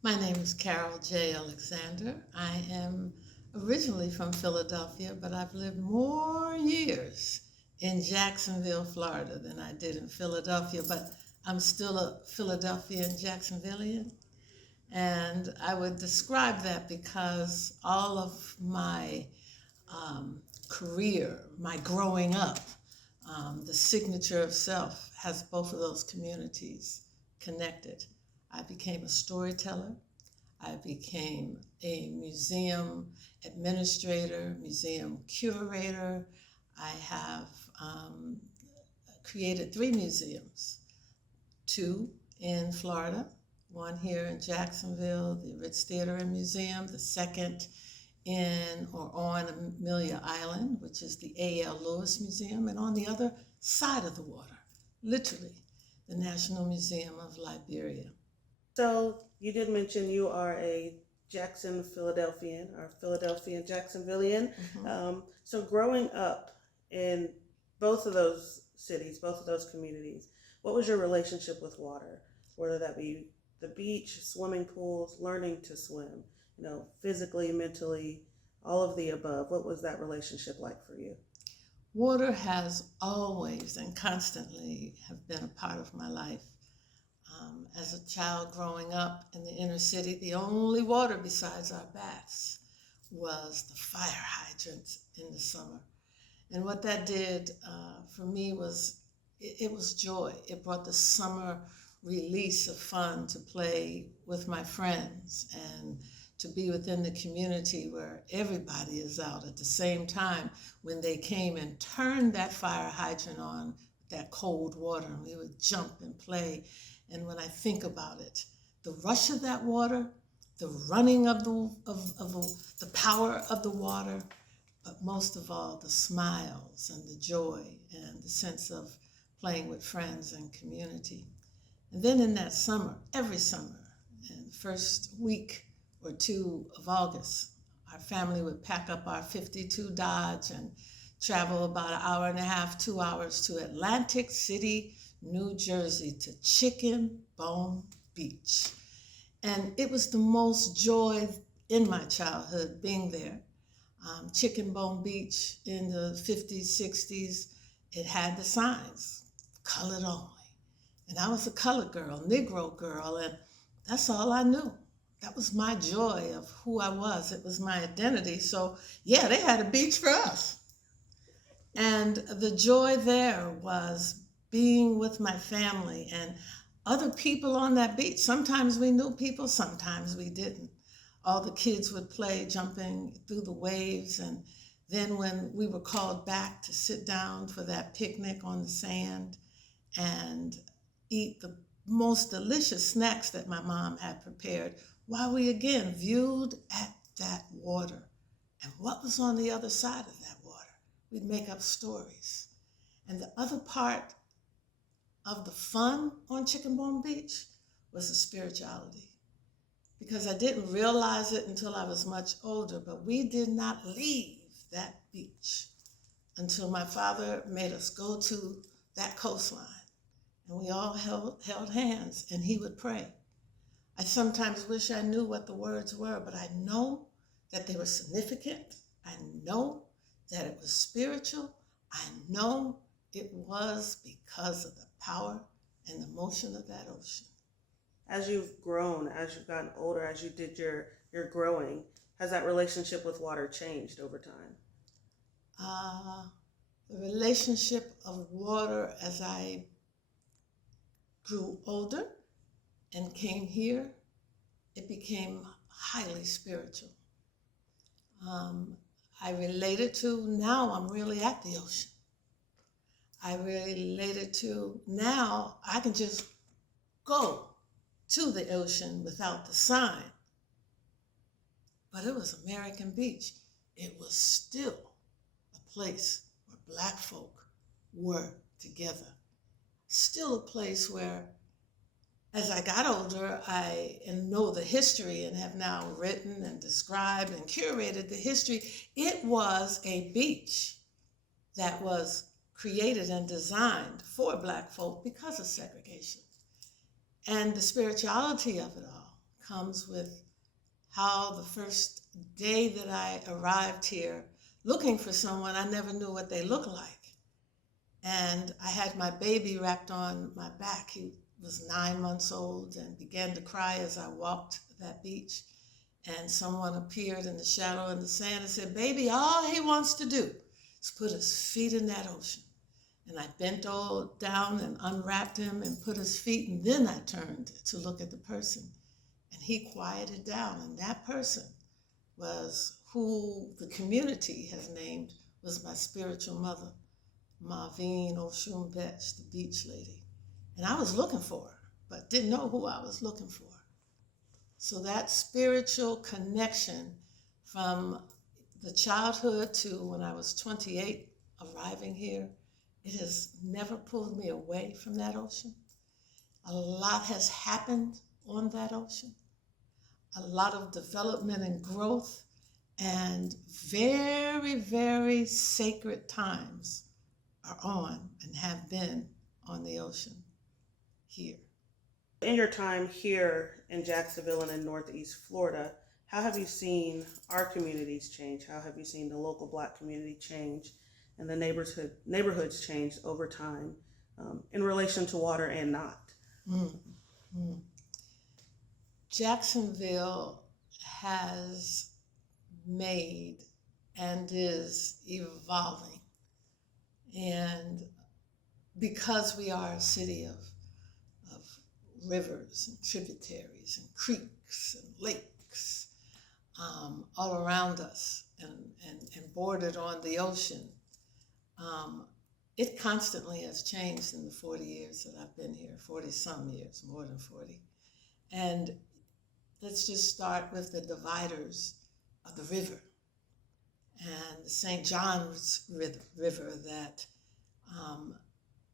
My name is Carol J. Alexander. I am originally from Philadelphia, but I've lived more years in Jacksonville, Florida than I did in Philadelphia, but I'm still a Philadelphian Jacksonvillian. And I would describe that because all of my career, my growing up, the signature of self has both of those communities connected. I became a storyteller. I became a museum administrator, museum curator. I have created three museums, two in Florida, one here in Jacksonville, the Ritz Theater and Museum, the second in or on Amelia Island, which is the A.L. Lewis Museum, and on the other side of the water, literally, the National Museum of Liberia. So you did mention you are a Jackson Philadelphian or Philadelphian Jacksonvillian. Mhm. So growing up in both of those cities, both of those communities, what was your relationship with water? Whether that be the beach, swimming pools, learning to swim, physically, mentally, all of the above. What was that relationship like for you? Water has always and constantly have been a part of my life. As a child growing up in the inner city, the only water besides our baths was the fire hydrants in the summer. And what that did for me was it was joy. It brought the summer release of fun to play with my friends and to be within the community where everybody is out at the same time when they came and turned that fire hydrant on with that cold water and we would jump and play. And when I think about it, the rush of that water, the running of the power of the water, but most of all, the smiles and the joy and the sense of playing with friends and community. And then in that summer, every summer, in the first week or two of August, our family would pack up our 52 Dodge and travel about an hour and a half, 2 hours to Atlantic City, New Jersey, to Chicken Bone Beach. And it was the most joy in my childhood being there. Chicken Bone Beach in the 50s, 60s, it had the signs, colored only. And I was a colored girl, Negro girl, and that's all I knew. That was my joy of who I was. It was my identity. So, yeah, they had a beach for us. And the joy there was being with my family and other people on that beach. Sometimes we knew people, sometimes we didn't. All the kids would play jumping through the waves. And then when we were called back to sit down for that picnic on the sand and eat the most delicious snacks that my mom had prepared while we again viewed at that water and what was on the other side of that water. We'd make up stories. And the other part of the fun on Chicken Bone Beach was the spirituality. Because I didn't realize it until I was much older, but we did not leave that beach until my father made us go to that coastline. And we all held hands and he would pray. I sometimes wish I knew what the words were, but I know that they were significant. I know that it was spiritual. I know it was because of the power and the motion of that ocean. As you've grown, as you've gotten older, as you did your growing, has that relationship with water changed over time? Uh, the relationship of water as I grew older and came here, it became highly spiritual. I related to now I'm really at the ocean. I related to now I can just go to the ocean without the sign. But it was American Beach. It was still a place where Black folk were together. Still a place where, as I got older, I know the history and have now written and described and curated the history. It was a beach that was created and designed for Black folk because of segregation. And the spirituality of it all comes with how the first day that I arrived here, looking for someone, I never knew what they looked like. And I had my baby wrapped on my back. He was 9 months old and began to cry as I walked that beach. And someone appeared in the shadow in the sand and said, "Baby, all he wants to do is put his feet in that ocean." And I bent all down and unwrapped him and put his feet, and then I turned to look at the person. And he quieted down, and that person was who the community has named was my spiritual mother, Marvine Oshumbetch, the beach lady. And I was looking for her, but didn't know who I was looking for. So that spiritual connection from the childhood to when I was 28, arriving here, it has never pulled me away from that ocean. A lot has happened on that ocean. A lot of development and growth, and very, very sacred times are on and have been on the ocean here. In your time here in Jacksonville and in Northeast Florida, how have you seen our communities change? How have you seen the local Black community change and the neighborhoods change over time in relation to water and not? Mm-hmm. Jacksonville has made and is evolving. And because we are a city of rivers and tributaries and creeks and lakes all around us and bordered on the ocean, it constantly has changed in the 40 years that I've been here, 40 some years, more than 40. And let's just start with the dividers of the river and the St. John's River that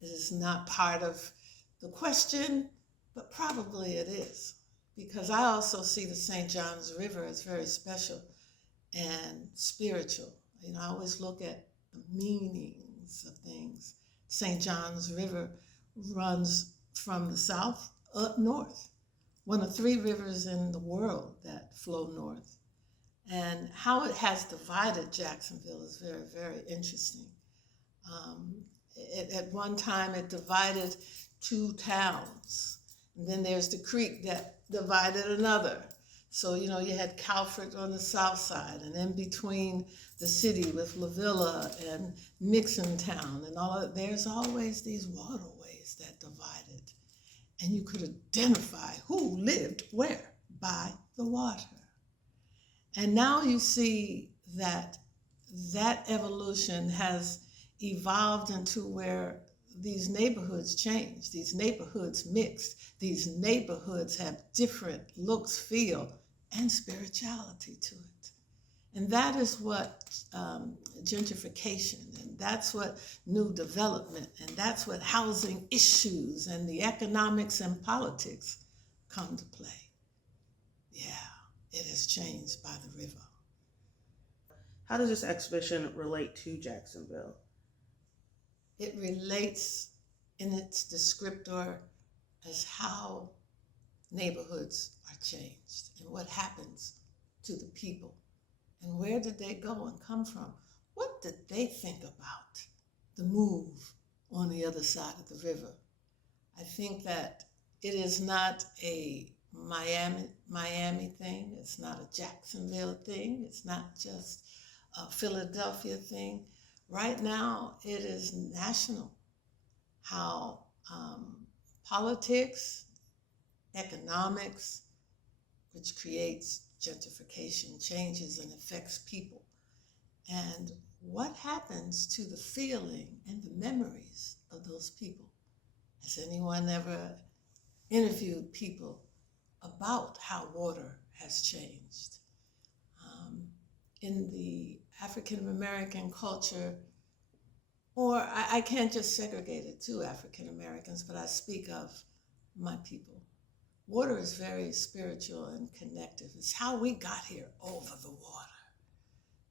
is not part of the question, but probably it is, because I also see the St. John's River as very special and spiritual. You know, I always look at the meanings of things. St. John's River runs from the south up north, one of 3 rivers in the world that flow north. And how it has divided Jacksonville is very, very interesting. At one time, it divided 2 towns. And then there's the creek that divided another. So, you know, you had Calford on the south side, and in between the city with La Villa and Nixontown and all of, there's always these waterways that divided. And you could identify who lived where by the water. And now you see that evolution has evolved into where these neighborhoods change, these neighborhoods mixed, these neighborhoods have different looks, feel, and spirituality to it. And that is what gentrification, and that's what new development, and that's what housing issues and the economics and politics come to play. Yeah, it has changed by the river. How does this exhibition relate to Jacksonville? It relates in its descriptor as how neighborhoods are changed and what happens to the people. And where did they go and come from? What did they think about the move on the other side of the river? I think that it is not a Miami thing. It's not a Jacksonville thing. It's not just a Philadelphia thing. Right now, it is national. How politics, economics, which creates gentrification, changes and affects people. And what happens to the feeling and the memories of those people? Has anyone ever interviewed people about how water has changed? In the African American culture, or I can't just segregate it to African Americans, but I speak of my people. Water is very spiritual and connective. It's how we got here over the water.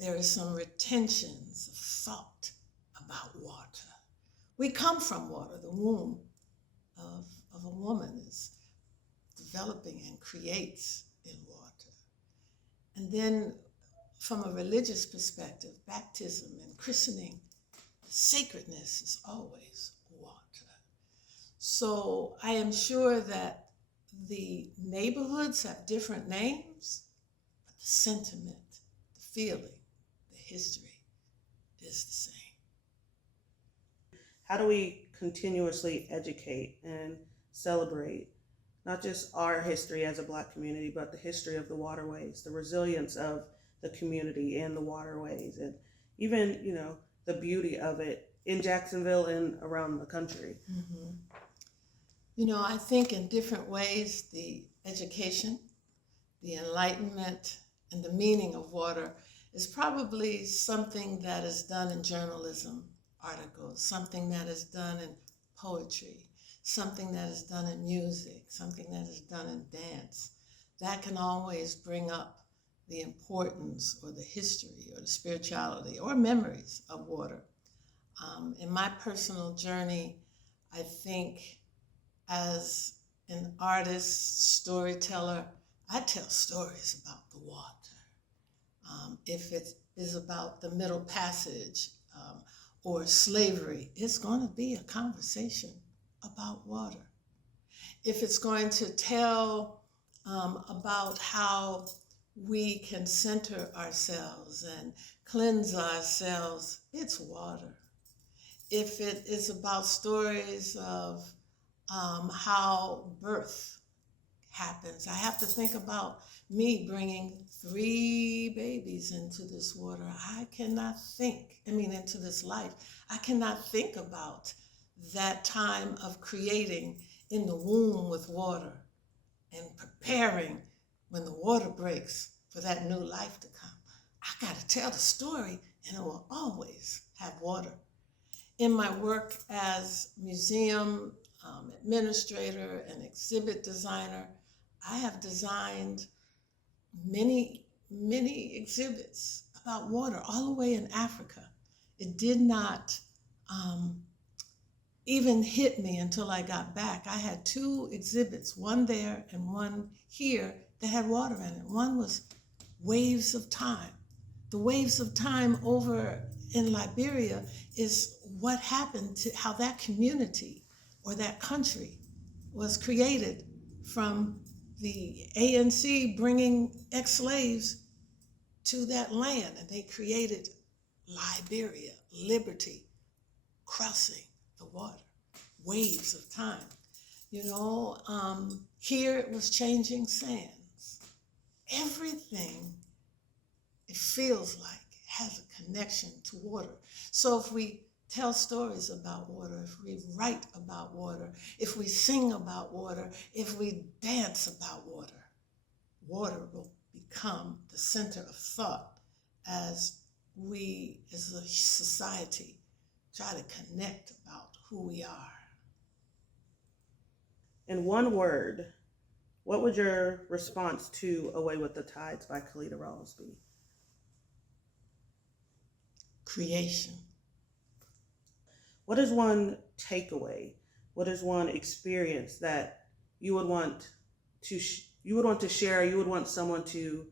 There is some retentions of thought about water. We come from water. The womb of a woman is developing and creates And then from a religious perspective, baptism and christening, the sacredness is always water. So I am sure that the neighborhoods have different names, but the sentiment, the feeling, the history is the same. How do we continuously educate and celebrate not just our history as a Black community, but the history of the waterways, the resilience of the community and the waterways, and even, the beauty of it in Jacksonville and around the country? Mm-hmm. I think in different ways, the education, the enlightenment, and the meaning of water is probably something that is done in journalism articles, something that is done in poetry, something that is done in music, something that is done in dance. That can always bring up the importance or the history or the spirituality or memories of water. In my personal journey, I think as an artist, storyteller, I tell stories about the water. If it is about the Middle Passage or slavery, it's going to be a conversation about water. If it's going to tell about how we can center ourselves and cleanse ourselves, it's water. If it is about stories of how birth happens, I have to think about me bringing 3 babies into this water. Into this life. I cannot think about that time of creating in the womb with water and preparing when the water breaks for that new life to come. I got to tell the story, and it will always have water. In my work as museum administrator and exhibit designer, I have designed many, many exhibits about water all the way in Africa. It did not even hit me until I got back. I had 2 exhibits, one there and one here, that had water in it. One was Waves of Time. The waves of time over in Liberia is what happened to how that community or that country was created from the ANC bringing ex-slaves to that land, and they created Liberia, liberty, crossing the water, waves of time. Here it was changing sands. Everything, it feels like, has a connection to water. So if we tell stories about water, if we write about water, if we sing about water, if we dance about water, water will become the center of thought as we as a society try to connect about who we are. In one word, what would your response to Away with the Tides by Khalida Rawls be? Creation. What is one takeaway? What is one experience that you would want to share? You would want someone to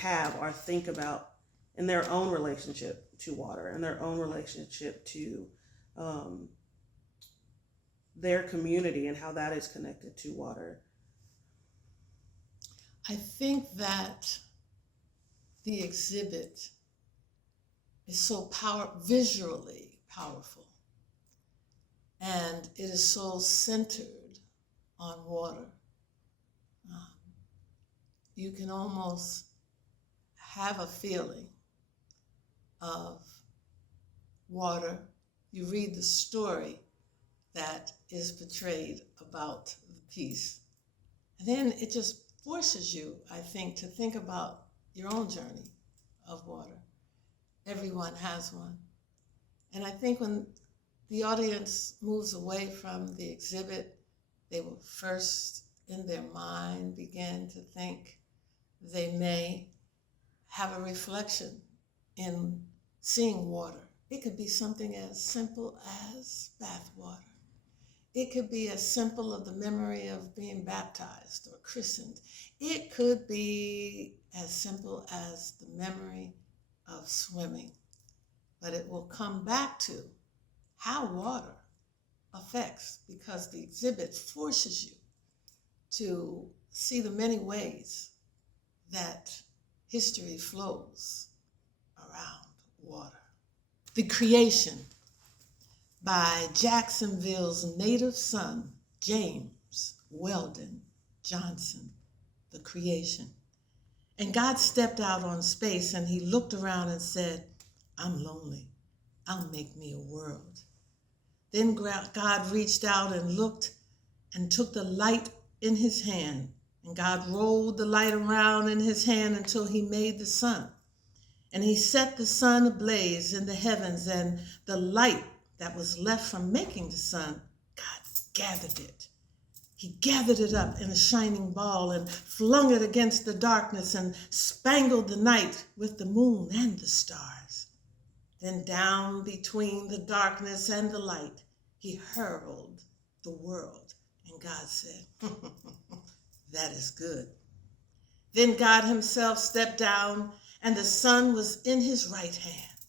have or think about in their own relationship to water, and their own relationship to their community and how that is connected to water? I think that the exhibit is so visually powerful, and it is so centered on water. You can almost have a feeling of water. You read the story that is portrayed about the piece, and then it just forces you, I think, to think about your own journey of water. Everyone has one. And I think when the audience moves away from the exhibit, they will first, in their mind, begin to think. They may have a reflection in seeing water. It could be something as simple as bath water. It could be as simple as the memory of being baptized or christened. It could be as simple as the memory of swimming. But it will come back to how water affects, because the exhibit forces you to see the many ways that history flows around water. The Creation by Jacksonville's native son, James Weldon Johnson. The Creation. And God stepped out on space and he looked around and said, I'm lonely. I'll make me a world. Then God reached out and looked and took the light in his hand. And God rolled the light around in his hand until he made the sun. And he set the sun ablaze in the heavens, and the light that was left from making the sun, God gathered it. He gathered it up in a shining ball and flung it against the darkness and spangled the night with the moon and the stars. Then down between the darkness and the light, he hurled the world. And God said, that is good. Then God himself stepped down, and the sun was in his right hand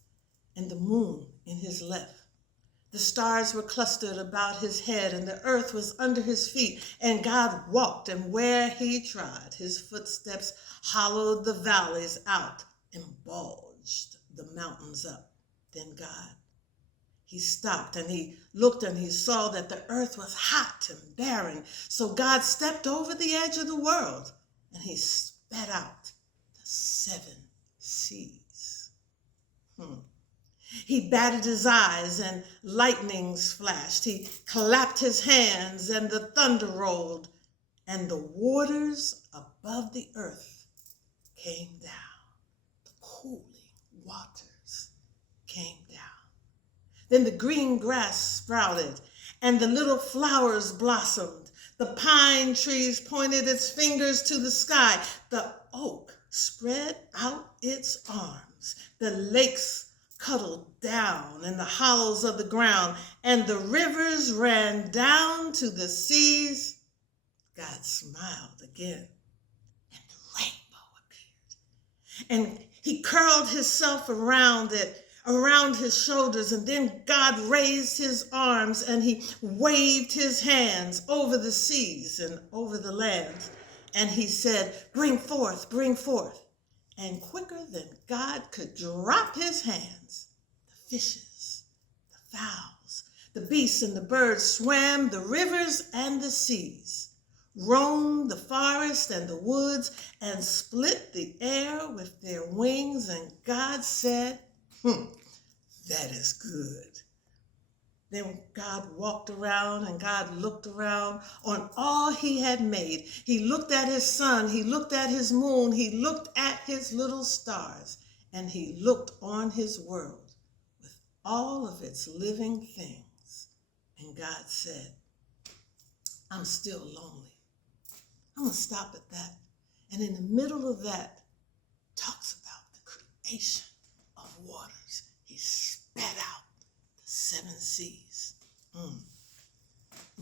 and the moon in his left. The stars were clustered about his head, and the earth was under his feet. And God walked, and where he trod, his footsteps hollowed the valleys out and bulged the mountains up. Then God, he stopped, and he looked, and he saw that the earth was hot and barren. So God stepped over the edge of the world, and he spat out the 7 seas. He batted his eyes and lightnings flashed. He clapped his hands and the thunder rolled, and the waters above the earth came down. The cooling waters came down. Then the green grass sprouted and the little flowers blossomed. The pine trees pointed its fingers to the sky. The oak spread out its arms. The lakes cuddled down in the hollows of the ground, and the rivers ran down to the seas. God smiled again, and the rainbow appeared. And he curled himself around it, around his shoulders, and then God raised his arms and he waved his hands over the seas and over the lands. And he said, bring forth, bring forth. And quicker than God could drop his hands, the fishes, the fowls, the beasts and the birds swam the rivers and the seas, roamed the forest and the woods, and split the air with their wings. And God said, that is good. Then God walked around and God looked around on all he had made. He looked at his sun, he looked at his moon, he looked at his little stars, and he looked on his world with all of its living things. And God said, I'm still lonely. I'm going to stop at that. And in the middle of that, talks about the creation of waters. He spat out 7 seas.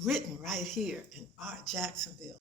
Written right here in our Jacksonville.